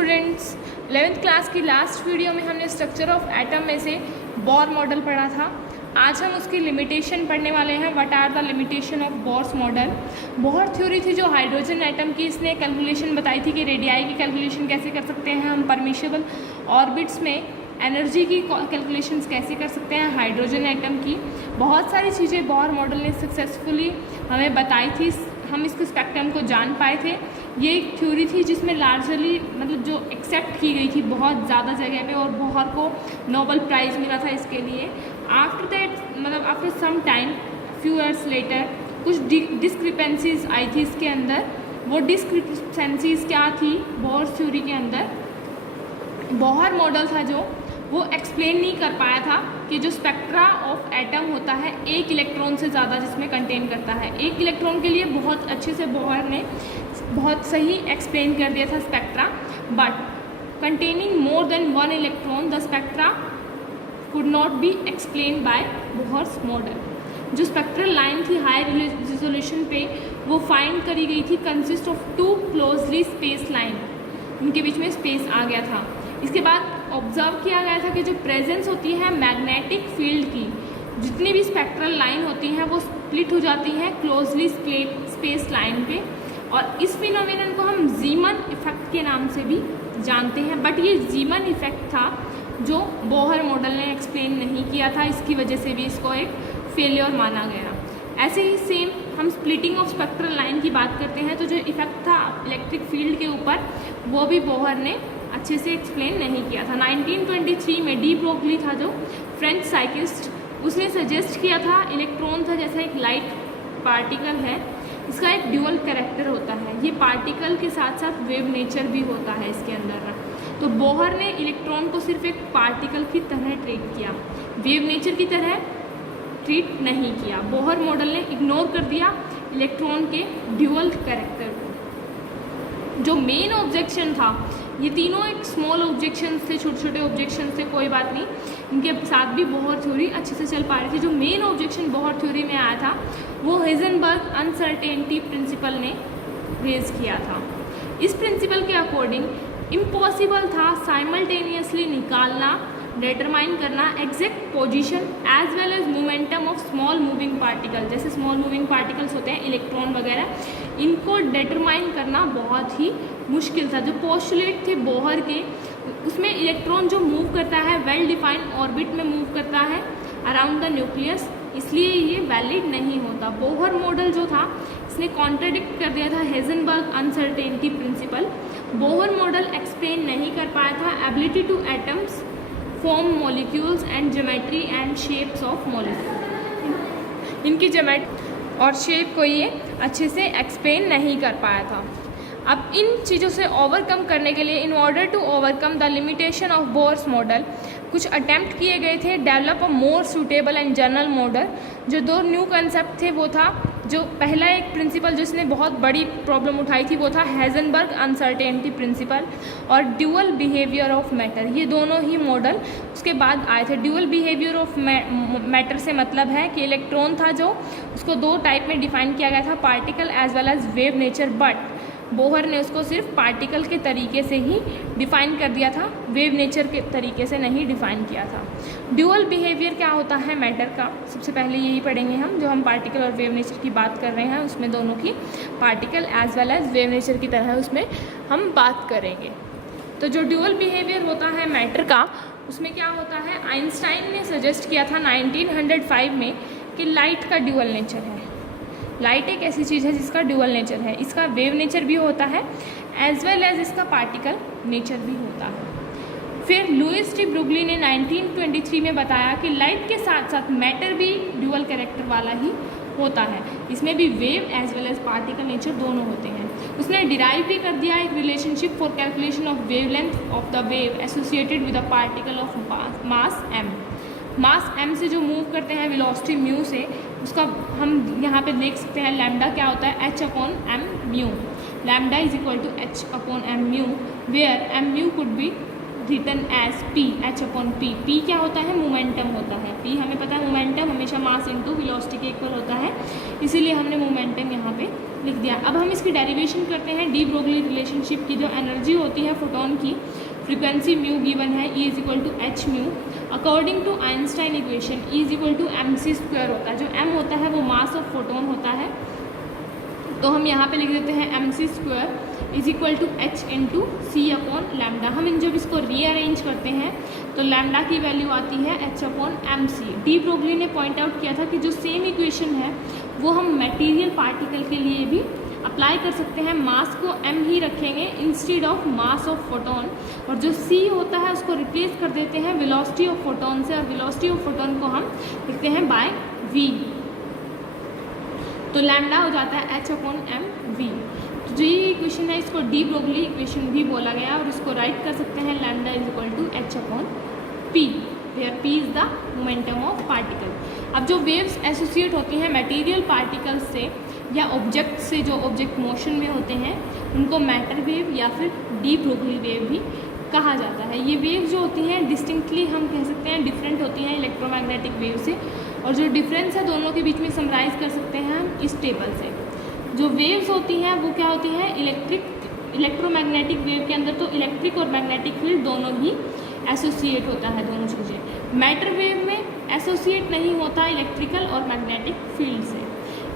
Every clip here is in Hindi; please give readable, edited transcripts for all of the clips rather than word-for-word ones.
स्टूडेंट्स, 11th क्लास की लास्ट वीडियो में हमने स्ट्रक्चर ऑफ एटम में से बोर मॉडल पढ़ा था। आज हम उसकी लिमिटेशन पढ़ने वाले हैं। What are the limitation of Bohr's model. Bohr theory थी जो हाइड्रोजन एटम की, इसने कैलकुलेशन बताई थी कि रेडियाई की कैलकुलेशन कैसे कर सकते हैं हम, परमिशेबल ऑर्बिट्स में एनर्जी की कैलकुलेशंस कैसे कर सकते हैं हाइड्रोजन एटम की। बहुत सारी चीज़ें बोहर मॉडल ने सक्सेसफुली हमें बताई थी, हम इसके स्पेक्ट्रम को जान पाए थे। ये एक थ्योरी थी जिसमें लार्जली मतलब जो एक्सेप्ट की गई थी बहुत ज़्यादा जगह पे, और बोहर को नोबेल प्राइज़ मिला था इसके लिए। आफ्टर दैट मतलब after some time few years later कुछ डिस्क्रिपेंसीज आई थी इसके अंदर। वो डिस्क्रिपेंसीज क्या थी बोहर थ्योरी के अंदर, बोहर मॉडल था जो वो एक्सप्लेन नहीं कर पाया था कि जो स्पेक्ट्रा ऑफ एटम होता है एक इलेक्ट्रॉन से ज़्यादा जिसमें कंटेन करता है। एक इलेक्ट्रॉन के लिए बहुत अच्छे से बोहर ने बहुत सही एक्सप्लेन कर दिया था spectra, but containing more than one electron the spectra could not be explain by Bohr's model. जो स्पेक्ट्रल लाइन थी हाई रिजोल्यूशन पे वो फाइंड करी गई थी, consist of two closely space line, उनके बीच में स्पेस आ गया था। इसके बाद ऑब्जर्व किया गया था कि जो प्रेजेंस होती है मैग्नेटिक फील्ड की, जितनी भी स्पेक्ट्रल लाइन होती हैं वो स्प्लिट हो जाती हैं क्लोजली स्पेस लाइन पे, और इस फिनोमिनन को हम जीमन इफेक्ट के नाम से भी जानते हैं। बट ये जीमन इफेक्ट था जो बोहर मॉडल ने एक्सप्लेन नहीं किया था, इसकी वजह से भी इसको एक फेलियर माना गया। ऐसे ही सेम हम स्प्लिटिंग ऑफ स्पेक्ट्रल लाइन की बात करते हैं तो जो इफेक्ट था इलेक्ट्रिक फील्ड के ऊपर वो भी बोहर ने अच्छे से एक्सप्लेन नहीं किया था। 1923 में डी ब्रोगली था जो फ्रेंच साइंटिस्ट, उसने सजेस्ट किया था इलेक्ट्रॉन था जैसा एक लाइट पार्टिकल है, इसका एक ड्यूअल कैरेक्टर होता है, ये पार्टिकल के साथ साथ वेव नेचर भी होता है इसके अंदर। तो बोहर ने इलेक्ट्रॉन को सिर्फ एक पार्टिकल की तरह ट्रीट किया, वेव नेचर की तरह ट्रीट नहीं किया। बोहर मॉडल ने इग्नोर कर दिया इलेक्ट्रॉन के ड्यूअल कैरेक्टर को। जो मेन ऑब्जेक्शन था, ये तीनों एक स्मॉल ऑब्जेक्शन थे, छोटे छोटे ऑब्जेक्शन थे, कोई बात नहीं, इनके साथ भी बोहर थ्योरी अच्छे से चल पा रही थी। जो मेन ऑब्जेक्शन बोहर थ्योरी में आया था वो हेजनबर्ग अनसर्टेनिटी प्रिंसिपल ने रेज किया था। इस प्रिंसिपल के अकॉर्डिंग इम्पॉसिबल था साइमल्टेनियसली निकालना, डिटरमाइन करना exact position as well as momentum of small moving particle. जैसे स्मॉल मूविंग पार्टिकल्स होते हैं इलेक्ट्रॉन वगैरह, इनको डिटरमाइन करना बहुत ही मुश्किल था। जो पोस्टुलेट थे बोहर के, उसमें इलेक्ट्रॉन जो मूव करता है वेल डिफाइंड ऑर्बिट में मूव करता है अराउंड द न्यूक्लियस, इसलिए ये वैलिड नहीं होता। बोहर मॉडल जो था इसने कॉन्ट्राडिक्ट कर दिया था Heisenberg uncertainty principal. Bohr model explain नहीं कर पाया था ability two atoms form molecules and geometry and shapes of molecule, इनकी ज्योमेट्री और शेप को ये अच्छे से एक्सप्लेन नहीं कर पाया था। अब इन चीज़ों से ओवरकम करने के लिए, in order to overcome the limitation of Bohr's model, कुछ अटैम्प्ट किए गए थे develop a more suitable and general model. जो दो न्यू कंसेप्ट थे वो था, जो पहला एक प्रिंसिपल जिसने बहुत बड़ी प्रॉब्लम उठाई थी वो था हेजनबर्ग अनसर्टेनिटी प्रिंसिपल और ड्यूअल बिहेवियर ऑफ मैटर। ये दोनों ही मॉडल उसके बाद आए थे। ड्यूअल बिहेवियर ऑफ मैटर से मतलब है कि इलेक्ट्रॉन था जो उसको दो टाइप में डिफाइन किया गया था, particle as well as wave nature, but Bohr ने उसको सिर्फ पार्टिकल के तरीके से ही डिफ़ाइन कर दिया था, वेव नेचर के तरीके से नहीं डिफ़ाइन किया था। ड्यूअल बिहेवियर क्या होता है मैटर का, सबसे पहले यही पढ़ेंगे हम। जो हम पार्टिकल और वेव नेचर की बात कर रहे हैं उसमें दोनों की particle as well as wave nature की तरह उसमें हम बात करेंगे। तो जो ड्यूअल बिहेवियर होता है मैटर का, उसमें क्या होता है, आइंस्टाइन ने सजेस्ट किया था 1905 में कि लाइट का ड्यूअल नेचर है। लाइट एक ऐसी चीज़ है जिसका ड्यूअल नेचर है, इसका वेव नेचर भी होता है एज वेल एज इसका पार्टिकल नेचर भी होता है। फिर लुइस डी ब्रुगली ने 1923 में बताया कि लाइट के साथ साथ मैटर भी ड्यूअल कैरेक्टर वाला ही होता है, इसमें भी wave as well as particle nature दोनों होते हैं। उसने डिराइव भी कर दिया एक relationship for calculation of wavelength of the wave associated with a particle of mass m। Mass m से जो मूव करते हैं वेलोसिटी म्यू से, उसका हम यहाँ पे देख सकते हैं लैम्डा क्या होता है, h upon m mu. Lambda is equal to h upon m mu, where m mu could be written as P, H upon P. P क्या होता है? मोमेंटम होता है। पी हमें पता है मोमेंटम हमेशा मास इंटू वेलोसिटी के इक्वल होता है, इसीलिए हमने मोमेंटम यहाँ पे लिख दिया। अब हम इसकी डेरिवेशन करते हैं। डी ब्रोगली रिलेशनशिप की जो एनर्जी होती है फोटोन की, फ्रीक्वेंसी म्यू गिवन है, E is equal to H mu, according to Einstein equation E is equal to M C square होता है। जो एम होता है वो मास ऑफ फोटोन होता है, तो हम यहाँ पे लिख देते हैं M C square is equal to H into C upon lambda. हम इन जब इसको रीअरेंज करते हैं तो लैम्डा की वैल्यू आती है H upon M C. De Broglie ने पॉइंट आउट किया था कि जो सेम इक्वेशन है वो हम मटेरियल पार्टिकल के लिए भी अप्लाई कर सकते हैं। मास को m ही रखेंगे instead of mass of photon, और जो c होता है उसको रिप्लेस कर देते हैं वेलोसिटी ऑफ फोटोन से, और वेलोसिटी ऑफ फोटोन को हम लिखते हैं बाय v, तो लैम्डा हो जाता है h अपॉन एम वी। तो जो ये इक्वेशन है इसको डी ब्रोगली इक्वेशन भी बोला गया, और इसको राइट कर सकते हैं lambda is equal to h upon p, where p is the momentum of particle. अब जो वेव्स एसोसिएट होती हैं मटेरियल पार्टिकल्स से या ऑब्जेक्ट से, जो ऑब्जेक्ट मोशन में होते हैं, उनको मैटर वेव या फिर डी ब्रोगली वेव भी कहा जाता है। ये वेव जो होती हैं डिस्टिंक्टली हम कह सकते हैं डिफरेंट होती हैं इलेक्ट्रोमैग्नेटिक वेव से, और जो डिफरेंस है दोनों के बीच में समराइज कर सकते हैं हम इस टेबल से। जो वेव्स होती हैं वो क्या होती हैं? इलेक्ट्रोमैग्नेटिक वेव के अंदर तो इलेक्ट्रिक और मैग्नेटिक फील्ड दोनों ही एसोसिएट होता है, दोनों चीज़ें। मैटर वेव में एसोसिएट नहीं होता इलेक्ट्रिकल और मैग्नेटिक फील्ड से।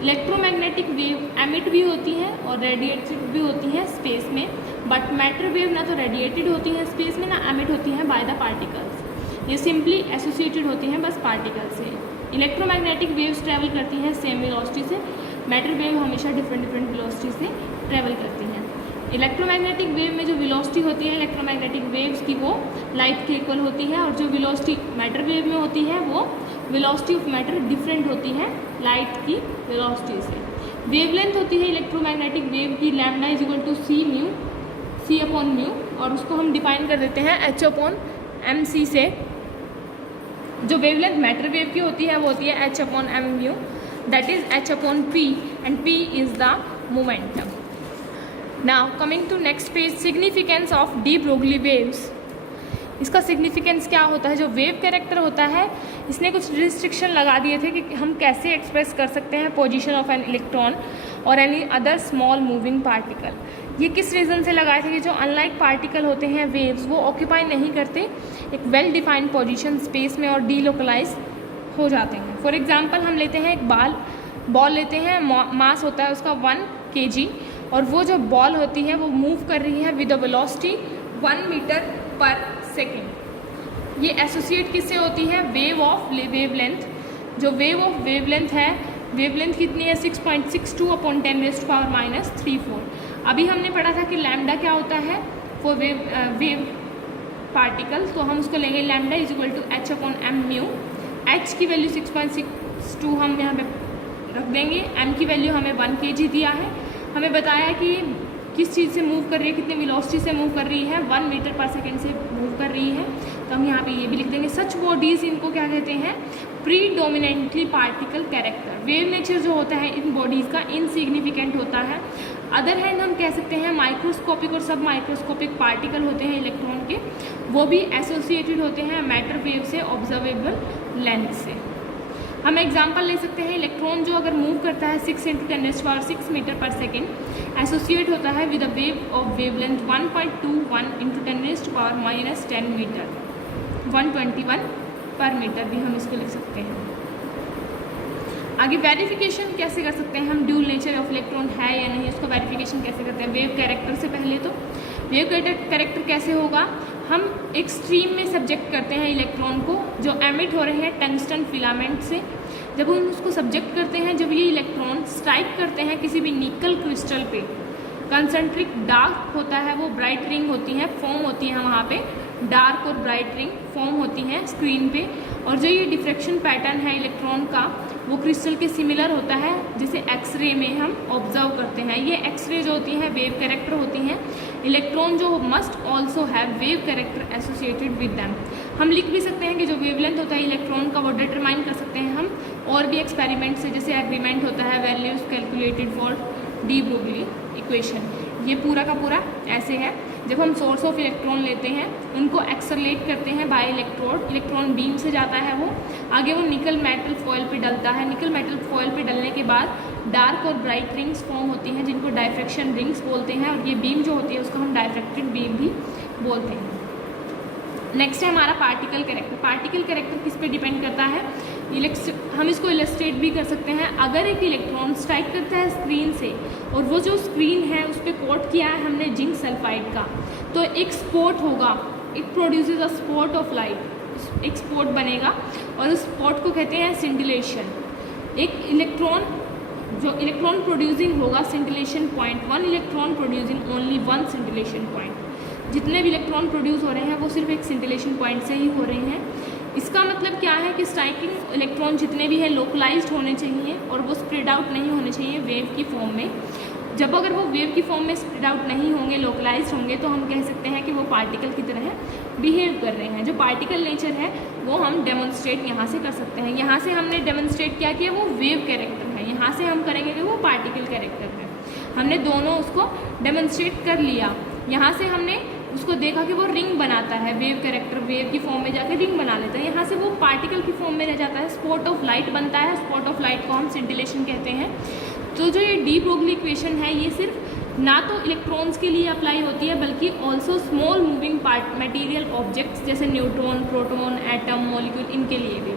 इलेक्ट्रोमैग्नेटिक वेव एमिट भी होती है और रेडिएटेड भी होती है स्पेस में, बट मैटर वेव ना तो रेडिएटेड होती है स्पेस में, ना एमिट होती हैं बाय द पार्टिकल्स। ये सिंपली एसोसिएटेड होती हैं बस पार्टिकल से। इलेक्ट्रोमैग्नेटिक वेव्स ट्रैवल करती हैं सेम वेलोसिटी से, मैटर वेव हमेशा डिफरेंट वेलोसिटी से ट्रैवल करती हैं। इलेक्ट्रोमैग्नेटिक वेव में जो वेलोसिटी होती है इलेक्ट्रोमैग्नेटिक वेव्स की वो लाइट के इक्वल होती है, और जो वेलोसिटी मैटर वेव में होती है वो वेलोसिटी ऑफ मैटर डिफरेंट होती है लाइट की वेलोसिटी से। वेवलेंथ होती है इलेक्ट्रोमैग्नेटिक वेव की lambda is equal to C upon mu, और उसको हम डिफाइन कर देते हैं एच अपॉन एम सी से। जो वेवलेंथ मैटर वेव की होती है वो होती है H upon M mu, that is H upon P, and P is the momentum. Now coming to next page, significance of de Broglie waves. इसका सिग्निफिकेंस क्या होता है? जो वेव कैरेक्टर होता है इसने कुछ रिस्ट्रिक्शन लगा दिए थे कि हम कैसे एक्सप्रेस कर सकते हैं पोजीशन ऑफ एन इलेक्ट्रॉन और any other small moving particle. ये किस रीज़न से लगाए थे कि जो अनलाइक पार्टिकल होते हैं वेव्स वो ऑक्यूपाई नहीं करते एक वेल डिफाइंड पोजीशन स्पेस में और डीलोकलाइज हो जाते हैं। फॉर एग्जांपल हम लेते हैं एक बॉल लेते हैं, मास होता है उसका 1 kg, और वो जो बॉल होती है वो मूव कर रही है विद अ वेलोसिटी 1 मीटर पर सेकेंड। ये एसोसिएट किससे होती है? Wave of wavelength. जो वेव ऑफ वेवलेंथ है, वेवलेंथ कितनी है? 6.62 अपॉन 10⁻³ अभी हमने पढ़ा था कि लैम्डा क्या होता है फॉर वेव पार्टिकल, तो हम उसको लेंगे lambda is equal to H upon M mu. H की वैल्यू 6.62 हम यहाँ पे रख देंगे, एम की वैल्यू हमें 1 kg दिया है, हमें बताया कि किस चीज़ से मूव कर रही है, कितने वेलोसिटी से मूव कर रही है, 1 मीटर पर सेकेंड से मूव कर रही है, तो हम यहाँ पे ये भी लिख देंगे। सच बॉडीज़ इनको क्या कहते हैं? Predominantly particle character. Wave nature जो होता है इन बॉडीज़ का इनसिग्निफिकेंट होता है। अदर हैंड हम कह सकते हैं माइक्रोस्कोपिक और सब माइक्रोस्कोपिक पार्टिकल होते हैं इलेक्ट्रॉन के, वो भी एसोसिएटेड होते हैं मैटर वेव से ऑब्जर्वेबल लेंथ से। हम एग्जांपल ले सकते हैं, इलेक्ट्रॉन जो अगर मूव करता है 6 × 10⁻6 मीटर पर सेकेंड एसोसिएट होता है with a wave of wavelength 1.21 × 10⁻10 metre, 121 पर मीटर भी हम इसको लिख सकते हैं। आगे वेरिफिकेशन कैसे कर सकते हैं हम, ड्यूल नेचर ऑफ इलेक्ट्रॉन है या नहीं, उसको वेरिफिकेशन कैसे करते हैं? वेव कैरेक्टर से पहले तो वेव कैरेक्टर कैसे होगा? हम एक स्ट्रीम में सब्जेक्ट करते हैं इलेक्ट्रॉन को जो एमिट हो रहे हैं टंगस्टन फिलामेंट से। जब हम उसको सब्जेक्ट करते हैं, जब ये इलेक्ट्रॉन स्ट्राइक करते हैं किसी भी निकल क्रिस्टल पे, कंसंट्रिक डार्क होता है, वो ब्राइट रिंग होती है, फॉर्म होती है वहाँ पे, डार्क और ब्राइट रिंग फॉर्म होती हैं स्क्रीन पे। और जो ये डिफ्रैक्शन पैटर्न है इलेक्ट्रॉन का वो क्रिस्टल के सिमिलर होता है जिसे एक्सरे में हम ऑब्जर्व करते हैं। ये एक्सरे जो होती हैं वेव कैरेक्टर होती हैं। इलेक्ट्रॉन जो must also have wave character associated with them. हम लिख भी सकते हैं कि जो वेवलेंथ होता है इलेक्ट्रॉन का वो डिटरमाइन कर सकते हैं हम और भी एक्सपेरिमेंट से, जैसे एग्रीमेंट होता है values calculated for de Broglie equation. ये पूरा का पूरा ऐसे है जब हम सोर्स ऑफ इलेक्ट्रॉन लेते हैं उनको एक्सेलरेट करते हैं बाय इलेक्ट्रोड, इलेक्ट्रॉन बीम से जाता है वो आगे, वो निकल मेटल फॉयल पे डलता है। निकल मेटल फॉयल पे डलने के बाद डार्क और ब्राइट रिंग्स फॉर्म होती हैं जिनको डायफ्रैक्शन रिंग्स बोलते हैं, और ये बीम जो होती है उसको हम डायफ्रैक्टेड बीम भी बोलते हैं। नेक्स्ट है हमारा पार्टिकल कैरेक्टर। पार्टिकल कैरेक्टर किस पे डिपेंड करता है, हम इसको इलस्ट्रेट भी कर सकते हैं। अगर एक इलेक्ट्रॉन स्ट्राइक करता है स्क्रीन से और वो जो स्क्रीन है उस पर कोट किया है हमने जिंक सल्फाइड का, तो एक स्पॉट होगा, it produces a spot of light, एक स्पॉट बनेगा और उस स्पॉट को कहते हैं सिंटिलेशन। एक इलेक्ट्रॉन जो इलेक्ट्रॉन प्रोड्यूसिंग होगा scintillation point, one electron producing only one scintillation point. जितने भी इलेक्ट्रॉन प्रोड्यूस हो रहे हैं वो सिर्फ एक सिंटिलेशन पॉइंट से ही हो रहे हैं। इसका मतलब क्या है कि स्ट्राइकिंग इलेक्ट्रॉन जितने भी हैं लोकलाइज्ड होने चाहिए और वो स्प्रेड आउट नहीं होने चाहिए वेव की फॉर्म में। जब अगर वो वेव की फॉर्म में स्प्रेड आउट नहीं होंगे, लोकलाइज्ड होंगे, तो हम कह सकते हैं कि वो पार्टिकल की तरह बिहेव कर रहे हैं। जो पार्टिकल नेचर है वो हम डेमोन्स्ट्रेट यहाँ से कर सकते हैं। यहाँ से हमने डेमोन्स्ट्रेट क्या किया, वो वेव कैरेक्टर है, यहाँ से हम करेंगे कि वो पार्टिकल कैरेक्टर है। हमने दोनों उसको डेमोन्स्ट्रेट कर लिया। यहाँ से हमने उसको देखा कि वो रिंग बनाता है, वेव कैरेक्टर वेव की फॉर्म में जाकर रिंग बना लेता है। यहाँ से वो पार्टिकल की फॉर्म में रह जाता है, स्पॉट ऑफ लाइट बनता है। स्पॉट ऑफ लाइट को हम सिंटिलेशन कहते हैं। तो जो ये डी ब्रोगली इक्वेशन है ये सिर्फ ना तो इलेक्ट्रॉन्स के लिए अप्लाई होती है बल्कि also small moving part material objects जैसे न्यूट्रॉन, प्रोटॉन, एटम, मॉलिक्यूल, इनके लिए भी।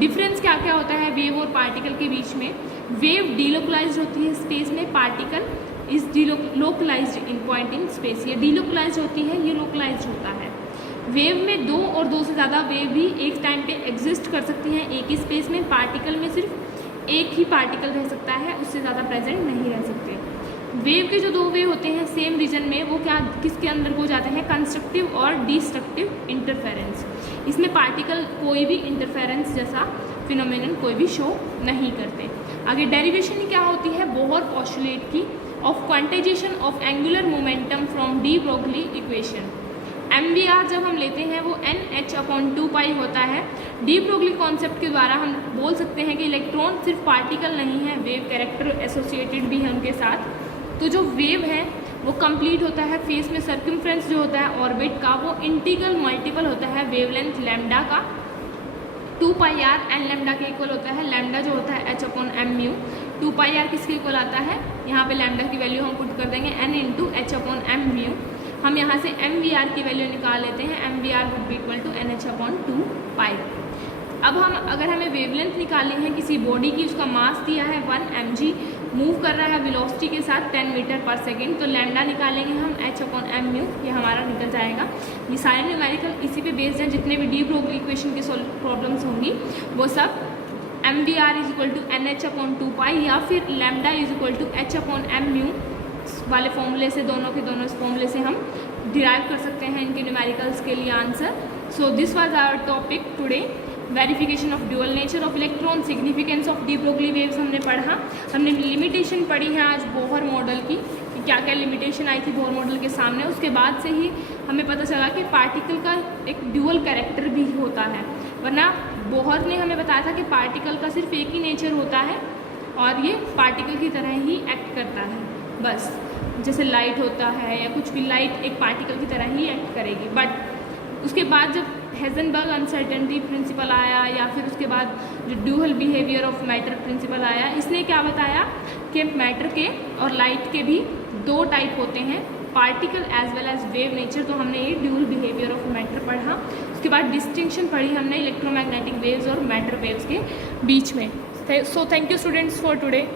डिफरेंस क्या क्या होता है वेव और पार्टिकल के बीच में, वेव डीलोकलाइज्ड होती है स्पेस में, particle is localised in point in space. ये डीलोकलाइज्ड होती है, ये लोकलाइज्ड होता है। वेव में दो और दो से ज़्यादा वेव भी एक टाइम पे एग्जिस्ट कर सकती हैं एक ही स्पेस में। पार्टिकल में सिर्फ एक ही पार्टिकल रह सकता है, उससे ज़्यादा प्रेजेंट नहीं रह सकते। वेव के जो दो वेव होते हैं सेम रीजन में, वो क्या किसके अंदर हो जाते हैं, कंस्ट्रक्टिव और डिस्ट्रक्टिव इंटरफेरेंस। इसमें पार्टिकल कोई भी इंटरफेरेंस जैसा फिनोमेनन कोई भी शो नहीं करते। आगे डेरिवेशन क्या होती है, बोहर पोस्टुलेट की of quantization of angular momentum from de Broglie equation. MVR जब हम लेते हैं वो NH/2π होता है। डी ब्रोगली कॉन्सेप्ट के द्वारा हम बोल सकते हैं कि इलेक्ट्रॉन सिर्फ पार्टिकल नहीं है, वेव कैरेक्टर एसोसिएटेड भी है उनके साथ। तो जो वेव है वो कंप्लीट होता है फेस में, सर्कमफ्रेंस जो होता है ऑर्बिट का वो इंटीग्रल मल्टीपल होता है वेवलेंथ लैम्डा का, 2πr एन लैम्डा के इक्वल होता है। लैम्डा जो होता है h/m², 2πr किसके इक्वल आता है, यहाँ पे लैम्डा की वैल्यू हम पुट कर देंगे n × h/m²। हम यहाँ से MVR की वैल्यू निकाल लेते हैं, MVR would be equal to NH/2π। अब हम अगर हमें वेवलेंथ निकालनी है किसी बॉडी की, उसका मास दिया है 1 mg, मूव कर रहा है वेलोसिटी के साथ 10 मीटर पर सेकेंड, तो लैम्डा निकालेंगे हम h/m², ये हमारा निकल जाएगा। ये सारे न्यूमेरिकल इसी पे बेस्ड हैं, जितने भी डी ब्रोगली इक्वेशन की प्रॉब्लम्स होंगी वो सब MVR = NH/2π या फिर लैम्डा = h/m² वाले फॉर्मूले से, दोनों के दोनों इस फॉर्मूले से हम डिराइव कर सकते हैं इनके न्यूमेरिकल्स के लिए answer. So this was our topic today, verification of dual nature of electron, significance of de Broglie waves हमने पढ़ा। हमने लिमिटेशन पढ़ी है आज बोहर मॉडल की, कि क्या क्या लिमिटेशन आई थी बोहर मॉडल के सामने। उसके बाद से ही हमें पता चला कि पार्टिकल का एक ड्यूअल कैरेक्टर भी होता है, वरना बोहर ने हमें बताया था कि पार्टिकल का सिर्फ एक ही नेचर होता है और ये पार्टिकल की तरह ही एक्ट करता है, बस जैसे लाइट होता है या कुछ भी, लाइट एक पार्टिकल की तरह ही एक्ट करेगी। बट उसके बाद जब हेजनबर्ग अनसर्टेनिटी प्रिंसिपल आया या फिर उसके बाद जो dual behaviour of matter principle आया, इसने क्या बताया कि मैटर के और लाइट के भी दो टाइप होते हैं, particle as well as wave nature. तो हमने ये ड्यूअल बिहेवियर ऑफ मैटर पढ़ा। उसके बाद डिस्टिंक्शन पढ़ी हमने इलेक्ट्रोमैग्नेटिक वेव्स और मैटर वेव्स के बीच में। So thank you students for today.